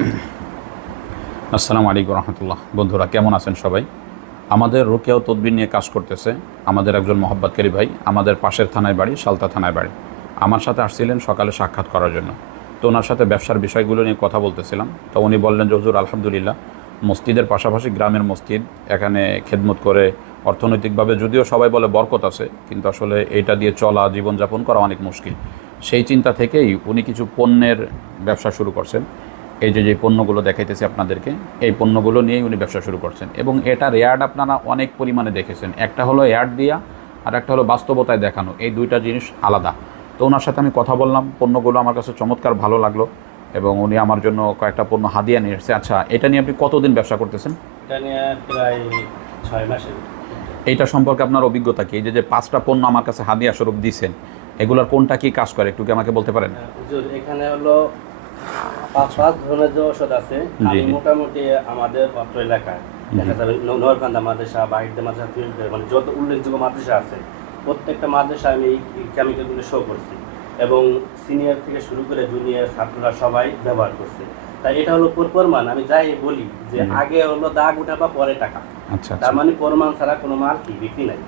আসসালামু আলাইকুম রহমতুল্লাহ। বন্ধুরা, কেমন আছেন সবাই? আমাদের রোকেও তদবির নিয়ে কাজ করতেছে আমাদের একজন মোহাব্বতকারী ভাই, আমাদের পাশের থানায় বাড়ি, সালতা থানায় বাড়ি। আমার সাথে আসছিলেন সকালে সাক্ষাৎ করার জন্য। তো ওনার সাথে ব্যবসার বিষয়গুলো নিয়ে কথা বলতেছিলাম। তো উনি বললেন যে, হুজুর, আলহামদুলিল্লাহ, মসজিদের পাশাপাশি গ্রামের মসজিদ, এখানে খেদমত করে অর্থনৈতিকভাবে যদিও সবাই বলে বরকত আছে, কিন্তু আসলে এইটা দিয়ে চলা, জীবনযাপন করা অনেক মুশকিল। সেই চিন্তা থেকেই উনি কিছু পণ্যের ব্যবসা শুরু করছেন। এই যে যে পণ্যগুলো দেখাইতেছি আপনাদেরকে এই পণ্যগুলো নিয়েই উনি ব্যবসা শুরু করছেন। এবং এটার অ্যাড আপনারা অনেক পরিমাণে দেখেছেন। একটা হলো অ্যাড দিয়া আর একটা হলো বাস্তবতায় দেখানো। এই দুইটা জিনিস আলাদা। তো ওনার সাথে আমি কথা বললাম পণ্যগুলো আমার কাছে চমৎকার ভালো লাগল এবং উনি আমার জন্য কয়েকটা পণ্য হাদিয়া নিয়ে এসেছে। আচ্ছা এটা নিয়ে আপনি কতদিন ব্যবসা করতেছেন? এটা নিয়ে প্রায় ছয় মাসের। এইটা সম্পর্কে আপনার অভিজ্ঞতা কি? এই যে যে পাঁচটা পণ্য আমার কাছে হাদিয়া স্বরূপ দিছেন এগুলোর কোনটা কি কাজ করে? একটু কি আমাকে বলতে পারেন? এখানে হলো পাঁচ পাঁচ ধরনের যে ওষুধ আছে আমি মোটামুটি আমাদের অত্র এলাকায়। দেখা যাবে মাদ্রাসা বাহিরদের মাদ্রাসা মানে যত উল্লেখযোগ্য মাদ্রাসা আছে প্রত্যেকটা মাদ্রাসা আমি এই কেমিক্যালগুলো শো করছি। এবং সিনিয়র থেকে শুরু করে জুনিয়র ছাত্ররা সবাই ব্যবহার করছে। তাই এটা হলো প্রমাণ। আমি যাই বলি যে আগে হলো দাগ উঠাবা পরে টাকা। আচ্ছা আচ্ছা। তার মানে প্রমাণ ছাড়া কোনো মাল কি বিক্রি নাই।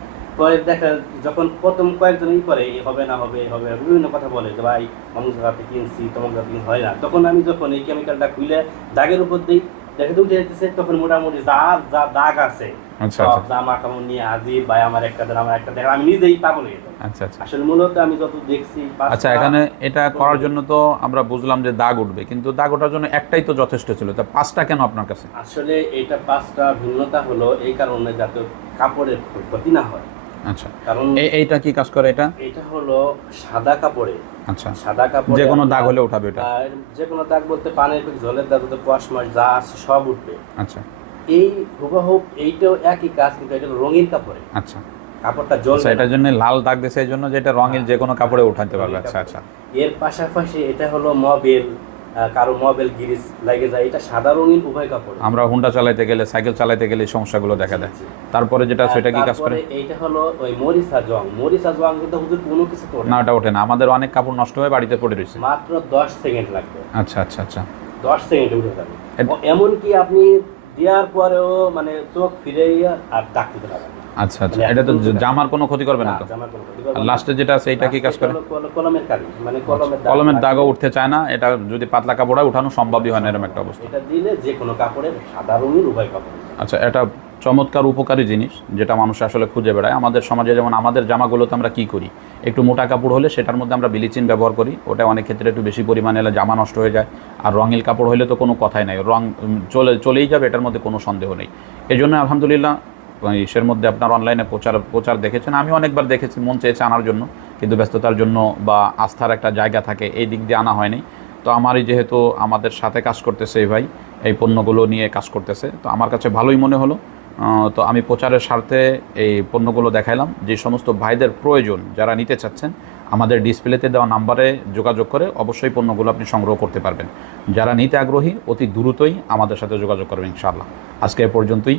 দেখা যখন প্রথম কয়েকজন ই করে এ হবে না হবে হবে বিভিন্ন কথা বলে যে ভাই অমুক জায়গাতে কিনছি তমুক জায়গাতে হয় না। তখন আমি যখন এই কেমিক্যালটা খুলে দাগের উপর দিই দেখে উঠে যেতেছে তখন মোটামুটি যা যা দাগ আছে আচ্ছা সব আচ্ছা। জামা কাপড় নিয়ে হাজির ভাই আমার একটা দেন আমার একটা দেন আমি নিজেই পাগল হয়ে যাই। আচ্ছা আচ্ছা। আসলে মূলত আমি যত দেখছি আচ্ছা এখানে এটা করার জন্য তো আমরা বুঝলাম যে দাগ উঠবে কিন্তু দাগ ওঠার জন্য একটাই তো যথেষ্ট ছিল তা পাঁচটা কেন আপনার কাছে? আসলে এটা পাঁচটা ভিন্নতা হলো এই কারণে যাতে কাপড়ের ক্ষতি না হয়। আচ্ছা। কারণ এইটা কি কাজ করে এটা? এটা হলো সাদা কাপড়ে। আচ্ছা। সাদা কাপড়ে যে কোনো দাগ হলে উঠাবে এটা। যে কোনো দাগ বলতে পানির জলের দাগ বলতে কোয়াশ মাছ যা আছে সব উঠবে। আচ্ছা। এই এইটাও একই কাজ কিন্তু এটা রঙিন কাপড়ে। আচ্ছা। কাপড়টা আচ্ছা জ্বলবে এটার জন্য লাল দাগ দিছে এই জন্য যে এটা রঙের যে কোনো কাপড়ে উঠাতে পারবে। আচ্ছা আচ্ছা। এর পাশাপাশি এটা হলো মবেল। কারও মবেল গিরিস লাগে যায় এটা সাদা রঙিন উভয় কাপড়। আমরা হুন্ডা চালাইতে গেলে সাইকেল চালাইতে গেলে সমস্যাগুলো দেখা দেয়। তারপরে যেটা সেটা কি কাজ করে? এইটা হলো ওই মরিচা জং। মরিচা জং কিন্তু হুজুর কোনো কিছু করে না। ওটা ওঠে না। আমাদের অনেক কাপড় নষ্ট হয়ে বাড়িতে পড়ে রয়েছে। মাত্র দশ সেকেন্ড লাগবে। আচ্ছা আচ্ছা আচ্ছা। দশ সেকেন্ডে উঠে যাবে। এ- ও এমনকি আপনি দেওয়ার পরেও মানে চোখ ফিরে আর ডাক দিতে পারবেন। আচ্ছা আচ্ছা। মানে এটা তো জামার কোনো ক্ষতি করবে না তো? লাস্টে যেটা আছে এটা কি কাজ করে? কলমের কালি মানে কলমের কলমের লাগবে। দাগও উঠতে চায় না এটা যদি পাতলা কাপড় হয় উঠানো সম্ভবই হয় না এরকম একটা অবস্থা। এটা দিলে যে কোনো কাপড়ের সাদা রঙের উভয় কাপড় আচ্ছা এটা চমৎকার উপকারী জিনিস যেটা মানুষ আসলে খুঁজে বেড়ায়। আমাদের সমাজে যেমন আমাদের জামাগুলোতে আমরা কি করি? একটু মোটা কাপড় হলে সেটার মধ্যে আমরা বিলিচিন ব্যবহার করি। ওটা অনেক ক্ষেত্রে একটু বেশি পরিমাণে এলে জামা নষ্ট হয়ে যায়। আর রঙিল কাপড় হলে তো কোনো কথাই নাই। রং চলে চলেই যাবে এটার মধ্যে কোনো সন্দেহ নেই। এই জন্য আলহামদুলিল্লাহ ইসের মধ্যে আপনার অনলাইনে প্রচার প্রচার দেখেছেন? আমি অনেকবার দেখেছি, মন চেয়েছে আনার জন্য, কিন্তু ব্যস্ততার জন্য বা আস্থার একটা জায়গা থাকে, এই দিক দিয়ে আনা হয়নি। তো আমারই যেহেতু আমাদের সাথে কাজ করতেছে এই ভাই, এই পণ্যগুলো নিয়ে কাজ করতেছে, তো আমার কাছে ভালোই মনে হলো। তো আমি প্রচারের স্বার্থে এই পণ্যগুলো দেখাইলাম। যে সমস্ত ভাইদের প্রয়োজন যারা নিতে চাচ্ছেন, আমাদের ডিসপ্লেতে দেওয়া নাম্বারে যোগাযোগ করে অবশ্যই পণ্যগুলো আপনি সংগ্রহ করতে পারবেন। যারা নিতে আগ্রহী, অতি দ্রুতই আমাদের সাথে যোগাযোগ করবেন, ইনশাআল্লাহ। আজকে এ পর্যন্তই।